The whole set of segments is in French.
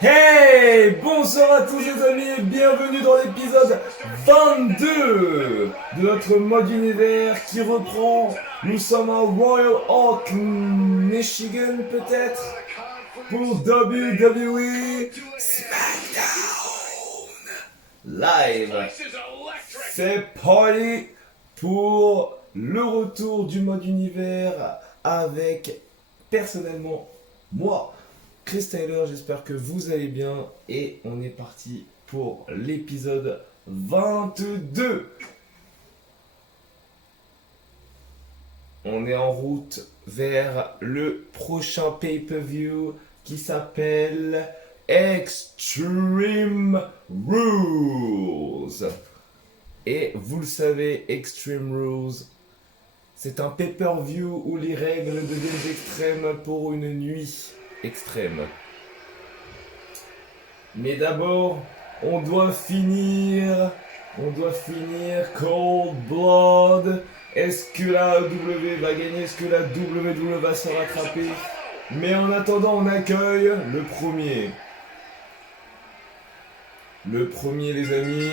Hey! Bonsoir à tous les amis et bienvenue dans l'épisode 22 de notre mode univers qui reprend. Nous sommes à Royal Oak, Michigan peut-être, pour WWE SmackDown Live. C'est parti pour le retour du mode univers avec, personnellement, moi, Chris Taylor. J'espère que vous allez bien et on est parti pour l'épisode 22. On est en route vers le prochain pay-per-view qui s'appelle Extreme Rules. Et vous le savez, Extreme Rules, c'est un pay-per-view où les règles deviennent extrêmes pour une nuit extrême. Mais d'abord, on doit finir Cold Blood. Est-ce que la AEW va gagner? Est-ce que la WWE va se rattraper? Mais en attendant, on accueille le premier. Le premier, les amis.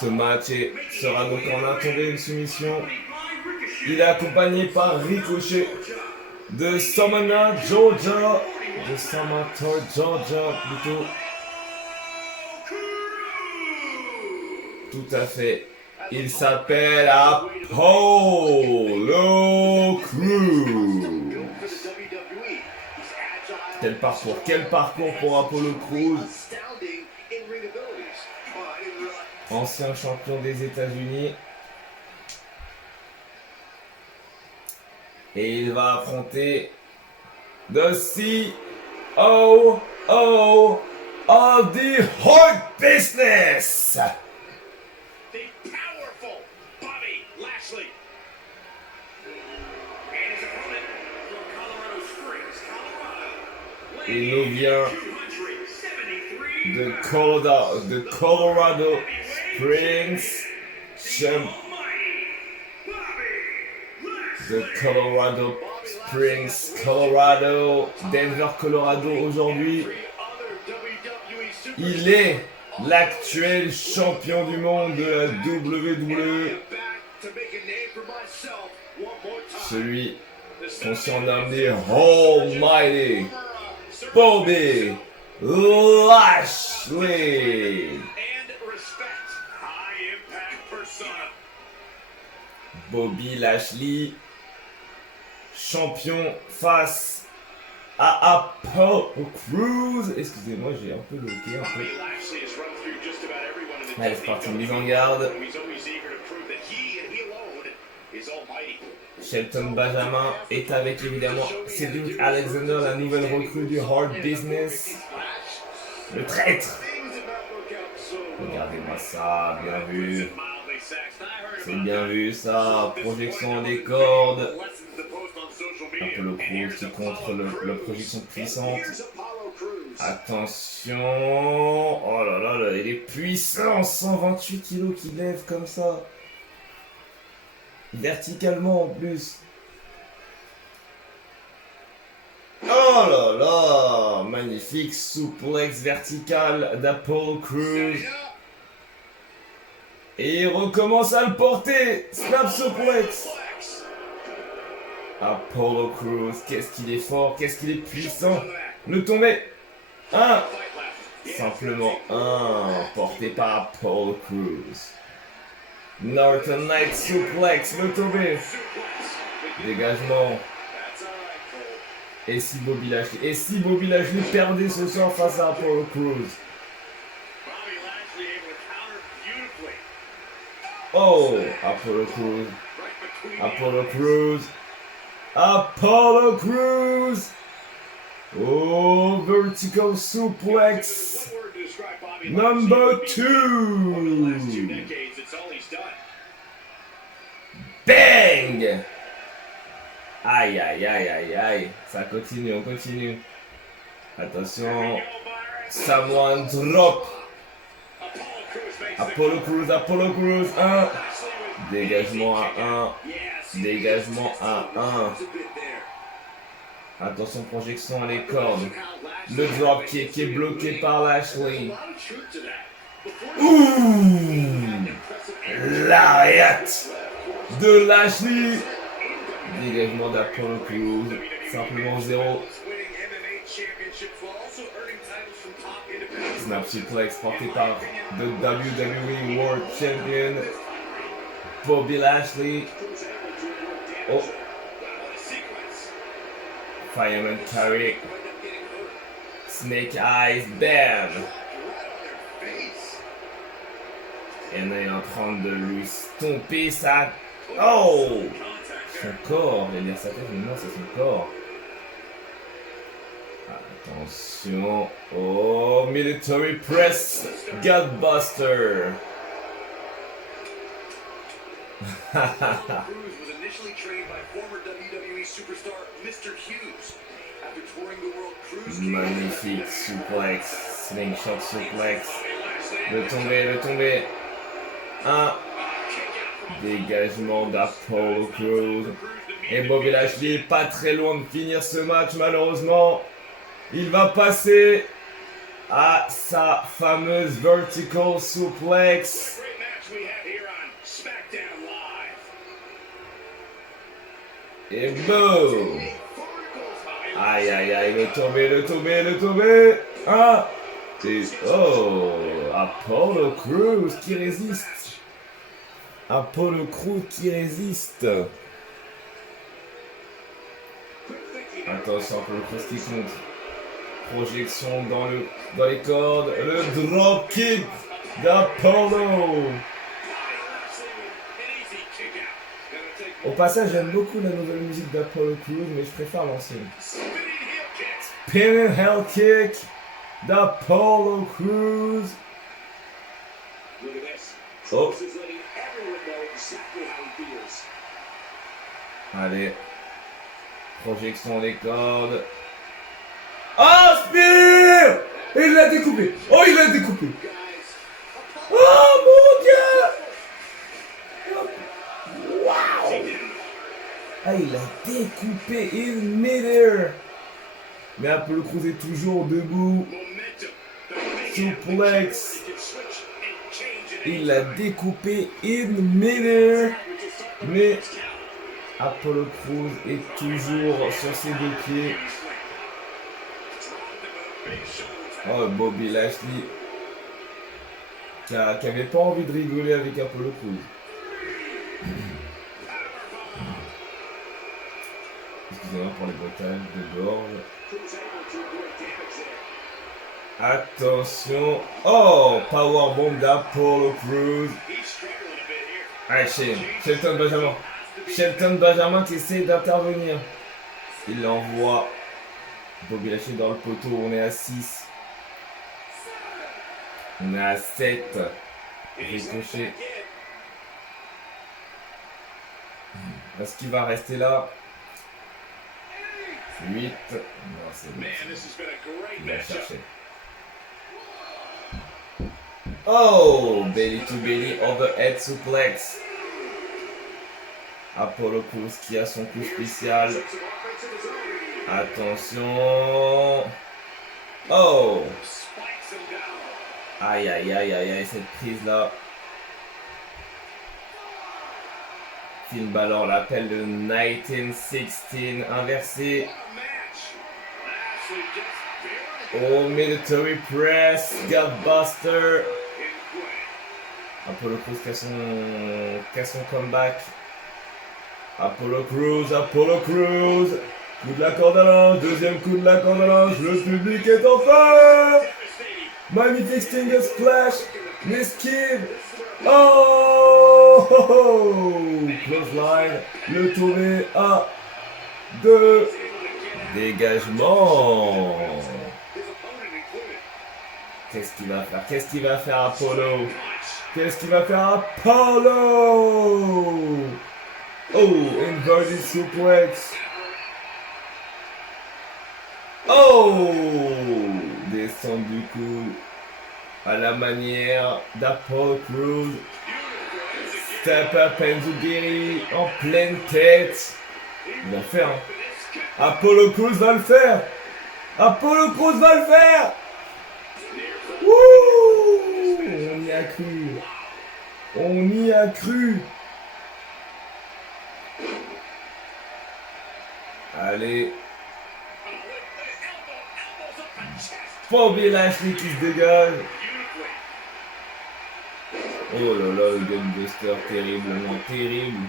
Ce match sera donc en intérim soumission. Il est accompagné par Ricochet de Samana, Georgia. Plutôt. Tout à fait. Il s'appelle Apollo Crews. Quel parcours pour Apollo Crews. Ancien champion des États-Unis. Et il va affronter the COO of the Hurt Business. The powerful Bobby Lashley. And his opponent from Colorado Springs, Colorado. Il nous vient de Colorado Springs, Colorado, Denver, Colorado aujourd'hui. Il est l'actuel champion du monde de la WWE. Celui qu'on surnomme les Almighty Bobby Lashley. Bobby Lashley, champion face à Apollo Crews. Excusez-moi, j'ai un peu loqué un peu. Allez, c'est parti, mise en garde. Shelton Benjamin est avec évidemment Cedric Alexander, la nouvelle recrue du Hard Business. Le traître. Regardez-moi ça, bien vu. C'est bien vu ça, projection des cordes. Apollo Crews qui contre la projection puissante. Attention. Oh là là, là, il est puissant, 128 kilos qu'il lève comme ça. Verticalement en plus. Oh là là, magnifique suplex vertical d'Apollo Crews. Et il recommence à le porter. Snap suplex. Apollo Crews, qu'est-ce qu'il est fort, qu'est-ce qu'il est puissant. Le tomber. Un. Simplement un. Porté par Apollo Crews. Northern Light suplex, le tomber. Dégagement. Et si Bobby Lashley perdait ce soir face à Apollo Crews. Oh, Apollo Crews. Oh, vertical suplex number 2. Bang. Aïe, aïe, aïe, aïe, aïe. Ça continue, on continue. Attention. Someone drop. Apollo Crews, 1. Dégagement à 1. Attention, projection à les cordes. Le dropkick est bloqué par Lashley. Ouh! Lariat de Lashley. Dégagement d'Apollo Crews. Simplement 0. Snap suplex porté par le WWE World Champion Bobby Lashley. Oh. Fireman carry. Snake Eyes, bam! Et on est en train de lui stomper sa... Oh! Son corps, j'allais dire sa tête, mais non, c'est son corps. Attention. Oh, military press. Gutbuster. Cruz was initially trained by former WWE superstar Mr. Hughes. After touring the world, Cruz Magnifique suplex. Slingshot suplex. Le tomber. Un dégagement d'Apollo Crews. Et Bobby Lashley est pas très loin de finir ce match, malheureusement. Il va passer à sa fameuse vertical suplex. Et boum! Aïe aïe aïe, le tomber. Ah! Et oh! Apollo Crews qui résiste. Apollo Crews qui résiste. Attention, Apollo Crews qui compte. Projection dans les cordes. Le dropkick d'Apollo. Au passage, j'aime beaucoup la nouvelle musique d'Apollo Crews, mais je préfère l'ancienne. Spinning Hell Kick d'Apollo Crews. Oh. Allez. Projection des cordes. Oh, spear! Et il l'a découpé. Oh, il l'a découpé. Oh, mon Dieu! Wow! Ah, il l'a découpé in midair. Mais Apollo Crews est toujours debout. Suplex. Il l'a découpé in midair. Mais Apollo Crews est toujours sur ses deux pieds. Oh, Bobby Lashley qui avait pas envie de rigoler avec Apollo Crews. Excusez-moi pour les bottages de gorge. Attention. Oh, powerbomb d'Apollo Crews. Allez, Shelton Benjamin qui essaie d'intervenir. Il l'envoie. Bobby Lashley dans le poteau, on est à 6. On est à 7. Ricochet. Est-ce qu'il va rester là? 8. Non, c'est bon. Il va chercher. Oh! Belly to belly overhead suplex. Apollo Crews qui a son coup spécial. Attention. Oh! Aïe aïe aïe aïe aïe, cette prise là. Finn Balor l'appelle le 1916 inversé. Oh, military press, Gutbuster. Apollo Crews qui a son comeback. Apollo Crews. Coup de la corde à linge, deuxième coup de la corde à linge, le public est en feu. Magnifique Stinger Splash, l'esquive. Oh, oh, oh. Close line, le tourné à 2. Dégagement. Qu'est-ce qu'il va faire Apollo? Oh, inverted suplex. Oh, descend du coup à la manière d'Apollo Crews. Step up Enzugiri en pleine tête. Il va faire. Apollo Crews va le faire. Apollo Crews va le faire. Wouh! On y a cru. On y a cru. Allez. Bobby Lashley qui se dégage. Oh là là, le gunbuster, terriblement terrible.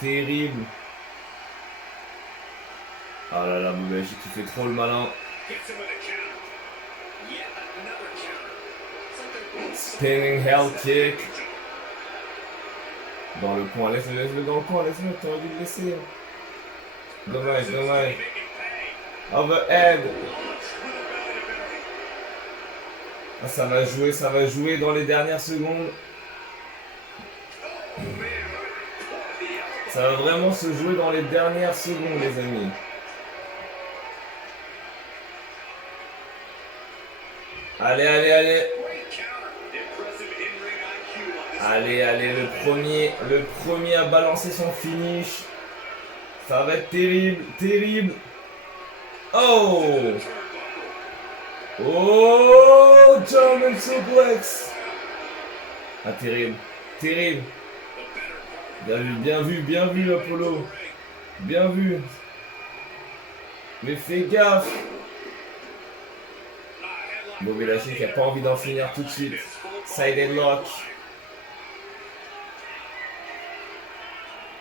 Terrible. Ah là là, Bobby Lashley qui fait trop le malin. Spinning hell kick. Dans le coin, laisse-le dans le coin, laisse-le, t'aurais dû le laisser. Dommage, dommage. Overhead. Ah, ça va jouer dans les dernières secondes. Ça va vraiment se jouer dans les dernières secondes, les amis. Allez, allez, allez. Allez, allez, le premier à balancer son finish. Ça va être terrible, terrible. Oh! Oh! German suplex. Ah, terrible, terrible. Bien vu, Apollo. Bien vu. Mais fais gaffe. Bobby Lashley qui a pas envie d'en finir tout de suite. Side headlock.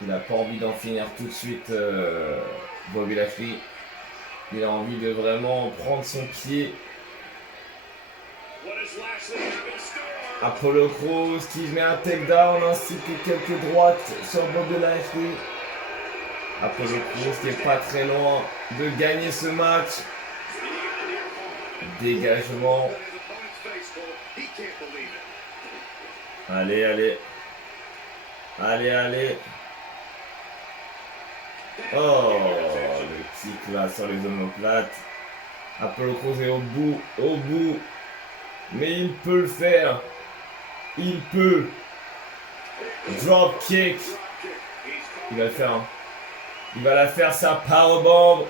Il a pas envie d'en finir tout de suite, Bobby Lashley. Il a envie de vraiment prendre son pied. Apollo Crews qui met un takedown ainsi que quelques droites sur Bobby Lashley. Apollo Crews qui est pas très loin de gagner ce match. Dégagement. Allez, allez. Allez, allez. Oh, le kick là sur les omoplates. Apollo Crews est au bout. Mais il peut le faire. Il peut. Drop kick. Il va le faire. Hein. Il va la faire, sa powerbomb.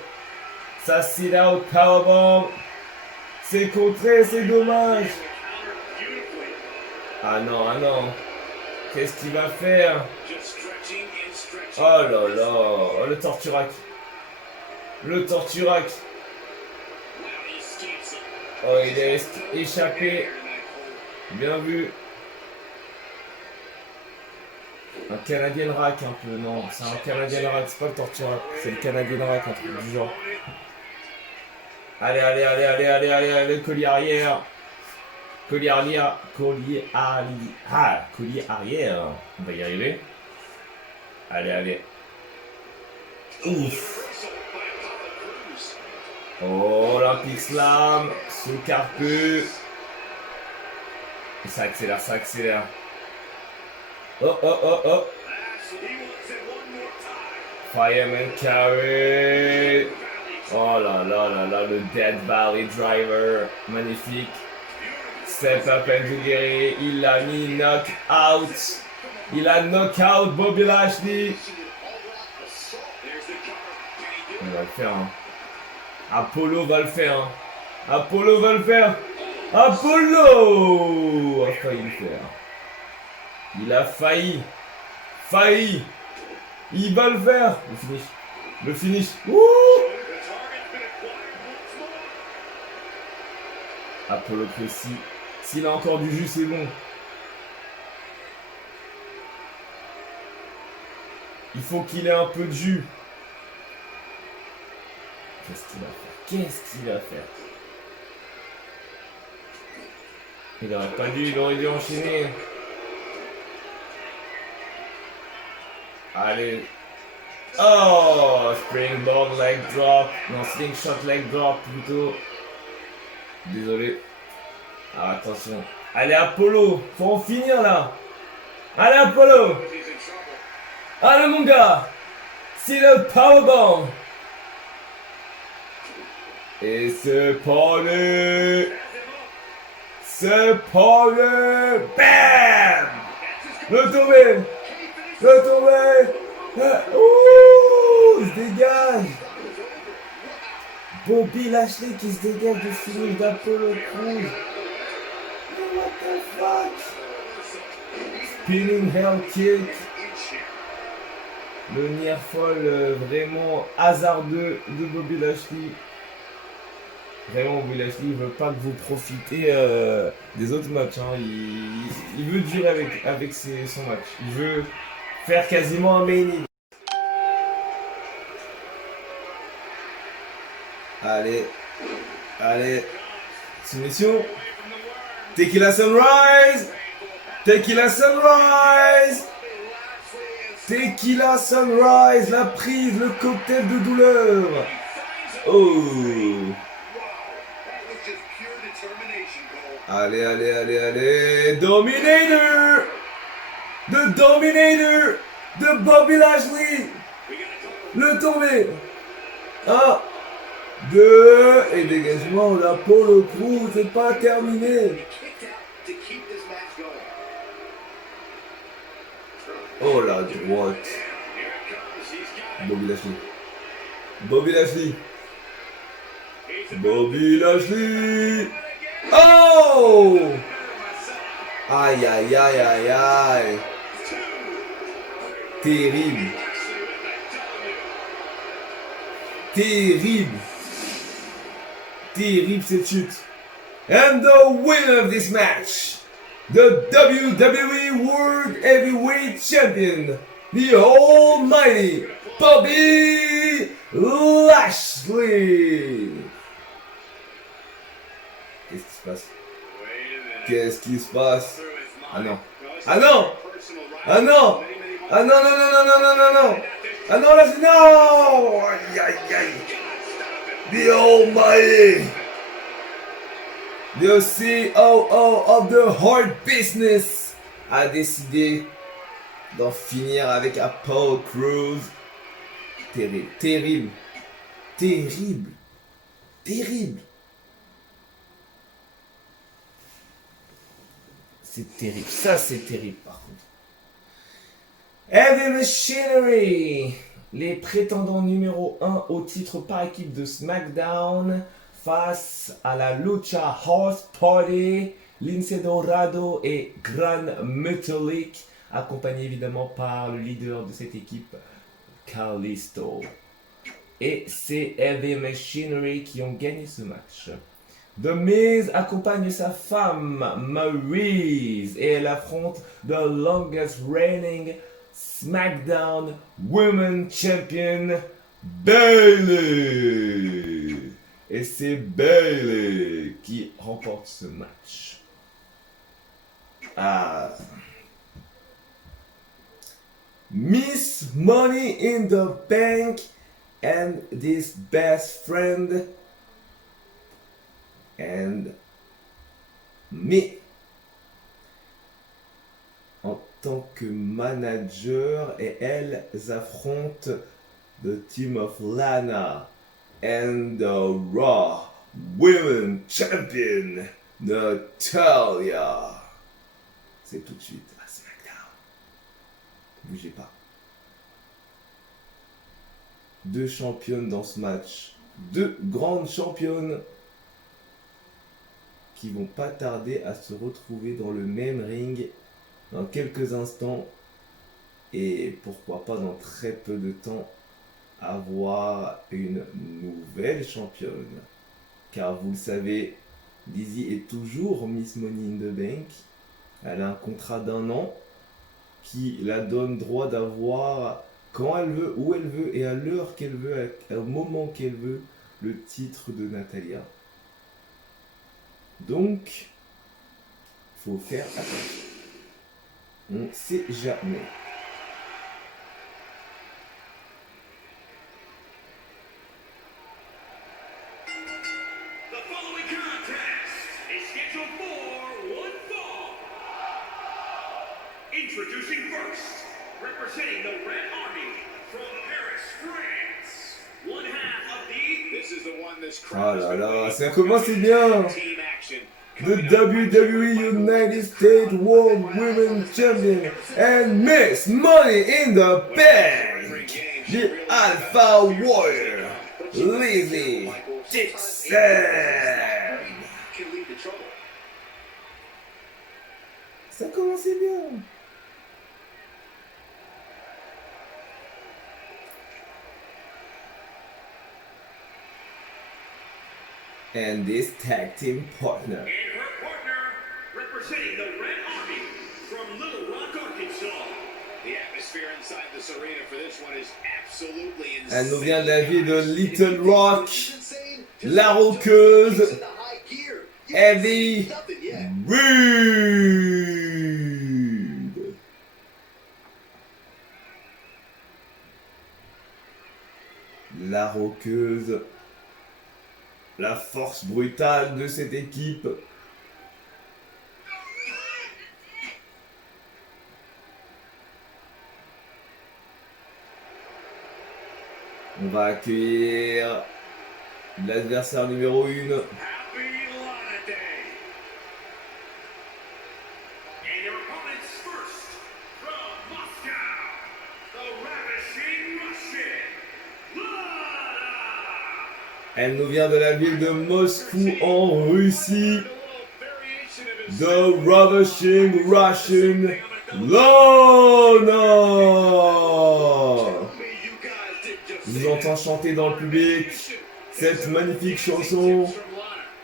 Sa sit out powerbomb. C'est contré, c'est dommage. Ah non, ah non. Qu'est-ce qu'il va faire? Oh là là. Oh, le torturac. Le torturac. Oh, il est échappé. Bien vu. Un Canadian Rack un peu, non, c'est un Canadian Rack, c'est pas le Torturac, c'est le Canadian Rack, un truc du genre. Allez, allez, allez, allez, allez, allez, allez, collier arrière. Collier arrière, collier arrière. On va y arriver. Allez, allez. Ouf. Oh, Olympic Slam, sous carpeux. Ça accélère, ça accélère. Oh, oh, oh, oh. Fireman carry. Oh là là là là, le Dead Valley Driver. Magnifique. Step up and Guerrier. Il a mis knock out. Il a knock out Bobby Lashley. Il va le faire. Hein. Apollo va le faire. Hein. Apollo va le faire. Apollo a failli le faire. Il a failli. Failli. Il va le faire. Le finish. Le finish. Wouh! Apollo Crews. S'il a encore du jus, c'est bon. Il faut qu'il ait un peu de jus. Qu'est-ce qu'il va faire? Qu'est-ce qu'il va faire? Il aurait pas dû, il aurait dû enchaîner. Allez. Oh, springboard leg drop. Non, slingshot leg drop plutôt. Désolé. Ah, attention. Allez, Apollo. Faut en finir là. Allez, Apollo. Allez, mon gars. C'est le powerbomb. Et c'est parti. C'est parti. Bam. Le tombé. Le tombé. Ouh, il se dégage. Bobby Lashley qui se dégage du finish d'Apollo Crews. Mais what the fuck? Spinning Hell Kick. Le near fall vraiment hasardeux de Bobby Lashley. Vraiment, Bobby Lashley ne veut pas que vous profitez des autres matchs. Hein. Il veut durer avec son match. Il veut faire quasiment un main event. Allez, allez, soumission. Tequila Sunrise. Tequila Sunrise. Tequila Sunrise, la prise, le cocktail de douleur. Oh. Allez, allez, allez, allez. Dominator. The Dominator de Bobby Lashley. Le tombé. 1, 2. Et dégagement d'Apollo Crews. C'est pas terminé. Oh la droite. Bobby Lashley. Bobby Lashley. Bobby Lashley. Oh! Aïe aïe aïe aïe aïe. Terrible. Terrible. Terrible cette chute. And the winner of this match, the WWE World Heavyweight Champion, the Almighty Bobby Lashley. Qu'est-ce qui se passe? Qu'est-ce qui se passe? Ah non. Ah non. Ah non. Ah non, non, non, non, non, non, non, non. Ah non, là, c'est non. Aïe, aïe, aïe. The Almighty. The COO of the Hard Business a décidé d'en finir avec Apollo Crews. Terrible, terrible, terrible, terrible. C'est terrible, ça c'est terrible par contre. Heavy Machinery, les prétendants numéro 1 au titre par équipe de SmackDown face à la Lucha House Party, Lince Dorado et Gran Metalik, accompagné évidemment par le leader de cette équipe, Kalisto. Et c'est Heavy Machinery qui ont gagné ce match. The Miz accompagne sa femme, Maryse, et elle affronte the longest reigning SmackDown Women's Champion, Bayley. Et c'est Bayley qui remporte ce match. Ah. Miss Money in the Bank and this best friend and me. En tant que manager, et elles affrontent the team of Lana and the Raw Women Champion Natalya. C'est tout de suite à SmackDown. Bougez pas. Deux championnes dans ce match. Deux grandes championnes qui vont pas tarder à se retrouver dans le même ring dans quelques instants. Et pourquoi pas dans très peu de temps avoir une nouvelle championne. Car vous le savez, Lizzie est toujours Miss Money in the Bank. Elle a un contrat d'1 an qui la donne droit d'avoir quand elle veut, où elle veut et à l'heure qu'elle veut, au moment qu'elle veut, le titre de Natalya. Donc, faut faire attention. On ne sait jamais. Introducing first, representing the Red Army from Paris, France. One half of the. This is the one this crowd. Ah là là, ça commence bien. The WWE United States World Women's Champion and Miss Money in the Bank, the Alpha Warrior, Lizzie Dixon. Can lead to trouble. Ça commençait bien. And this tag team partner. And her partner, representing the Red Army from Little Rock, Arkansas. The atmosphere inside this arena for this one is absolutely insane. Elle nous vient de la ville de Little Rock. La roqueuse. Heavy Rude. La roqueuse. La force brutale de cette équipe. On va accueillir l'adversaire numéro 1. Happy Lana Day. And your opponents first, from Moscow, the Ravishing Russian, Lana. Elle nous vient de la ville de Moscou en Russie. The Ravishing Russian Lana. Je vous entends chanter dans le public cette magnifique chanson.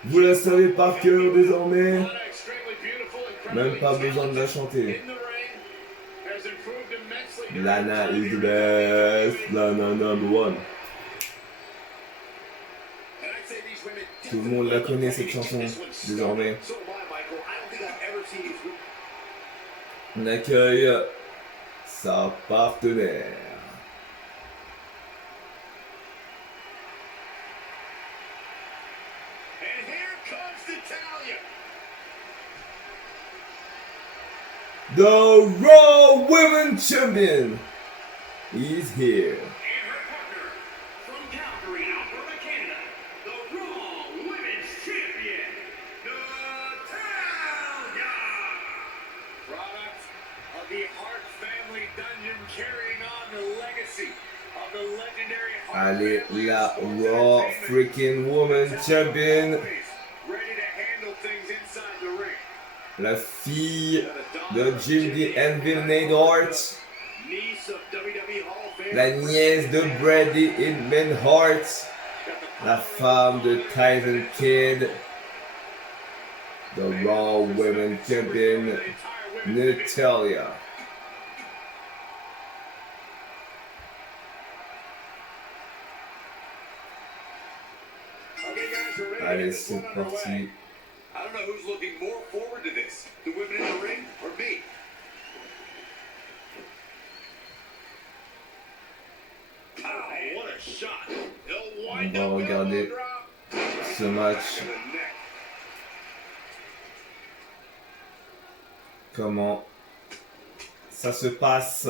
Vous la savez par cœur désormais. Même pas besoin de la chanter. Lana is the best. Lana number one. Tout le monde la connaît cette chanson désormais. On accueille sa partenaire. The Raw Women's Champion is here. And her partner, from Calgary, Alberta, Canada, the Raw Women's Champion, Natalya. Product of the Hart family dungeon, carrying on the legacy of the legendary Hart Allez, family la sports Raw entertainment. freaking Woman Champion. Ready to handle things inside the ring. La fille de Jim the Anvil Neidhart. Niece of WWE Hall of Fame. La nièce de Brady Hitman Hart. La femme de Tyson Kidd. The Raw Women Champion, Natalya. Okay, guys, we're ready. Allez, Get this c'est one underway. parti. I don't know who's looking more forward to this, the women in the ring or me. Oh, what a shot. He'll On wind va up with a regarder elbow drop. ce match. To the neck. Comment ça se passe.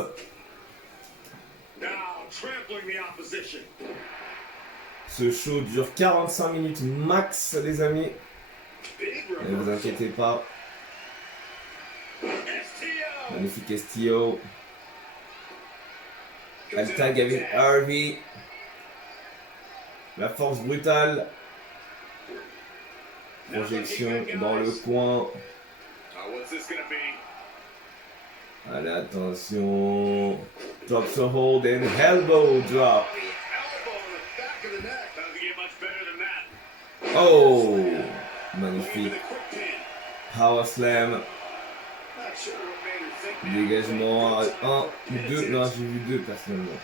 Now trampling the opposition. Ce show dure 45 minutes max, les amis. Big Ne vous inquiétez pas. STO. Magnifique STO. Elle tag avec Harvey. La force brutale. Projection dans le coin. What's this gonna be? Allez, attention. Drops a hold and elbow drop. The elbow in the back of the neck. Doesn't get much better than that. Oh, Looking for magnifique. the quick pin. Power slam. Not sure what made her think that. Dégagement à 1 ou 2. Non, j'ai vu 2 personnellement.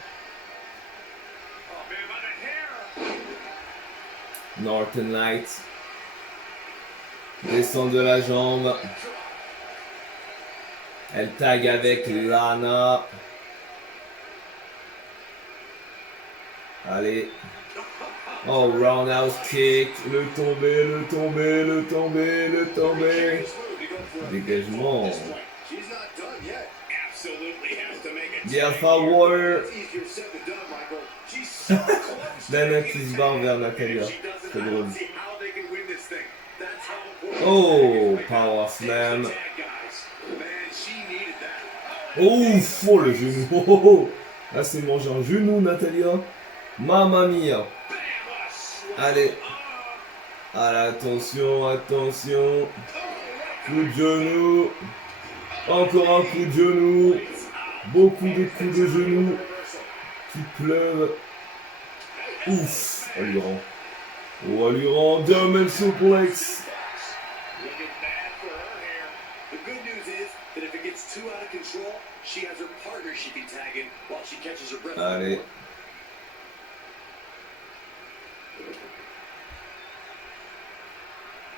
Oh man, by the hair. Northern Light. Descend de la jambe. Elle tag avec Lana. Allez. Oh, roundhouse kick. Le tombé, le tombé, le tombé, le tombé. Dégagement. She's not done yet. Absolutely has to make a The Alpha Warrior. It's easier said than done, Michael. She's so close. Lana qui se barre vers Natalya. She doesn't. C'est I drôle. don't see how they can win this thing. That's how important. Oh, power slam. Tag, guys. Man, she needed that. Ouf, oh le genou. Oh, oh, oh. Là, c'est mangé un genou, Natalya. Mamma mia. Bam, Allez. Allez, attention, attention. Coup de genou. Encore un coup de genou. Beaucoup de coups de genou qui pleuvent. Ouf. On lui rend. Oh, on lui rend German suplex. Allez.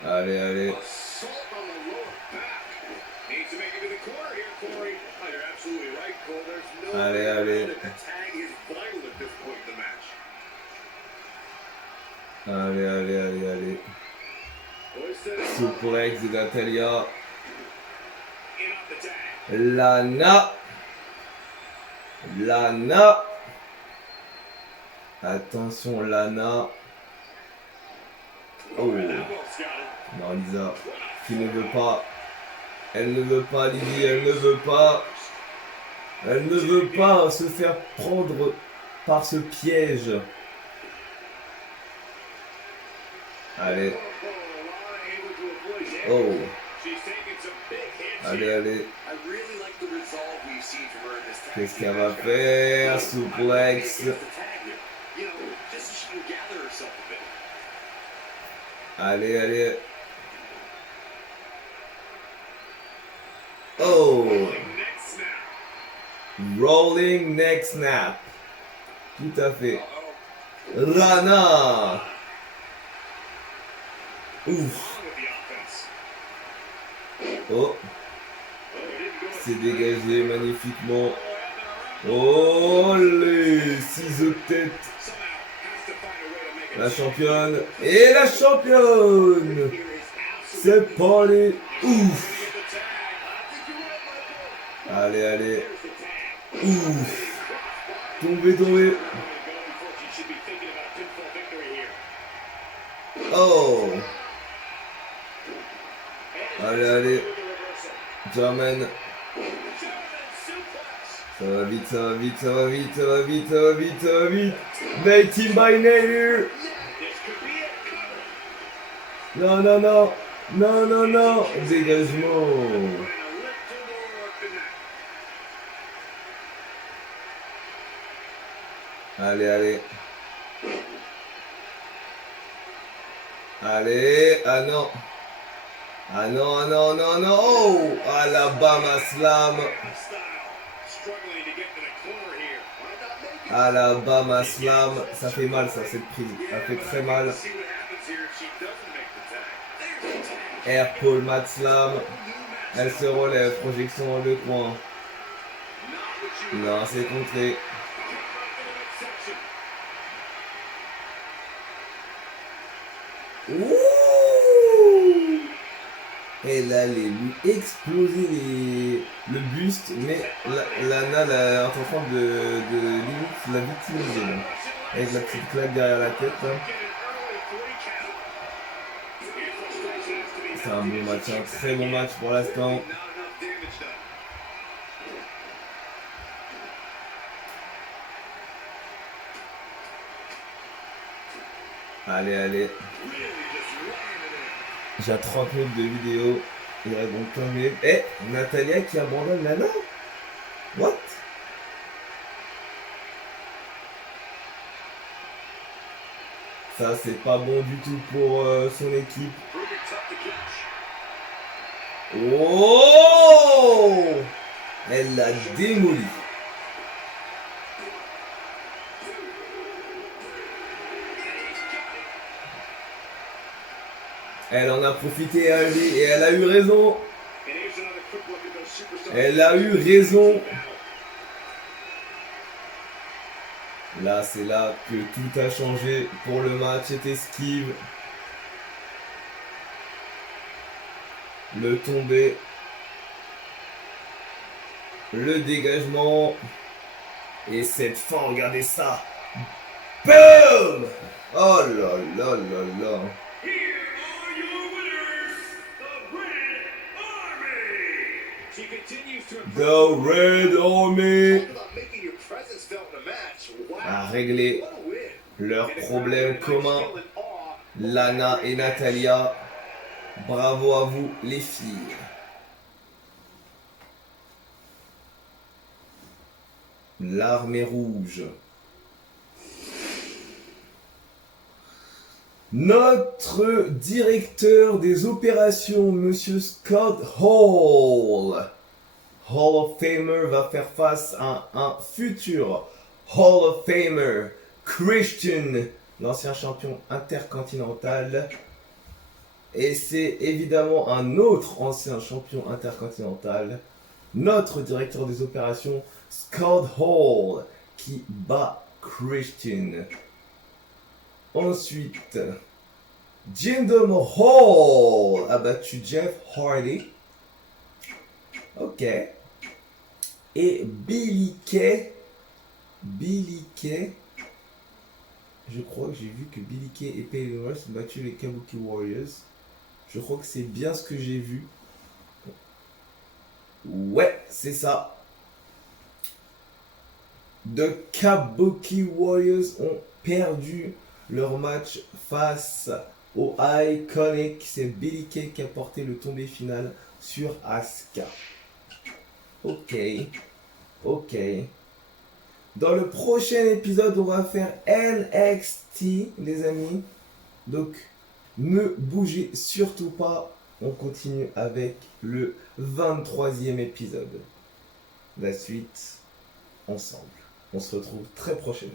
Allez, allez. Allez, allez. Allez, allez, allez, allez. Suplex de Natalya. Lana. Lana. Attention, Lana. Oh. Non, Lisa. Qui ne veut pas. Elle ne veut pas, Lydie. Elle ne veut pas. Elle ne veut pas se faire prendre par ce piège. Allez. Oh. Allez, allez. Qu'est-ce qu'elle va faire? Suplex. Allez, allez. Oh. Rolling neck snap. Tout à fait. Rana. Ouf. Oh. C'est dégagé magnifiquement. Oh, les ciseaux de tête. La championne. Et la championne. C'est pas les... Ouf. Allez, allez. Ouf. Tombez, tombez. Oh. Allez, allez. German. Ça va vite, ça va vite, ça va vite, ça va vite, ça va vite, ça va vite. Native by Nader. Non, non, non. Non, non, non. Dégagement. Allez, allez. Allez. Ah non. Ah non, ah non, non, non. Oh. Alabama Slam. Alabama Slam. Ça fait mal, ça, cette prise. Ça fait très mal. Air Paul Mat Slam. Elle se relève. Projection dans le coin. Non, c'est contré. Ouh. Elle allait lui exploser le buste, mais Lana est en train de limite la victimiser là. Avec la petite claque derrière la tête. Là. C'est un bon match, un très bon match pour l'instant. Allez, allez. J'ai 30 minutes de vidéo. Il reste donc 15 minutes. Eh, Natalya qui abandonne Lana? What? Ça, c'est pas bon du tout pour son équipe. Oh! Elle l'a démoli. Elle en a profité et elle a eu raison. Elle a eu raison. Là, c'est là que tout a changé pour le match. Est esquive. Le tombé. Le dégagement. Et cette fin, regardez ça. Boom! Oh là là là là. The Red Army a réglé leurs problèmes communs Lana et Natalia. Bravo à vous les filles. L'armée rouge. Notre directeur des opérations, Monsieur Scott Hall, Hall of Famer, va faire face à un futur Hall of Famer, Christian, l'ancien champion intercontinental. Et c'est évidemment un autre ancien champion intercontinental, notre directeur des opérations, Scott Hall, qui bat Christian. Ensuite, Jinder Mahal a battu Jeff Hardy. Ok. Et Billy Kay. Je crois que j'ai vu que Billy Kay et Peyton Royce ont battu les Kabuki Warriors. Je crois que c'est bien ce que j'ai vu. Ouais, c'est ça. The Kabuki Warriors ont perdu leur match face au Iconic. C'est Billy Kay qui a porté le tombé final sur Asuka. Ok. Dans le prochain épisode, on va faire NXT, les amis. Donc, ne bougez surtout pas. On continue avec le 23e épisode. La suite, ensemble. On se retrouve très prochainement.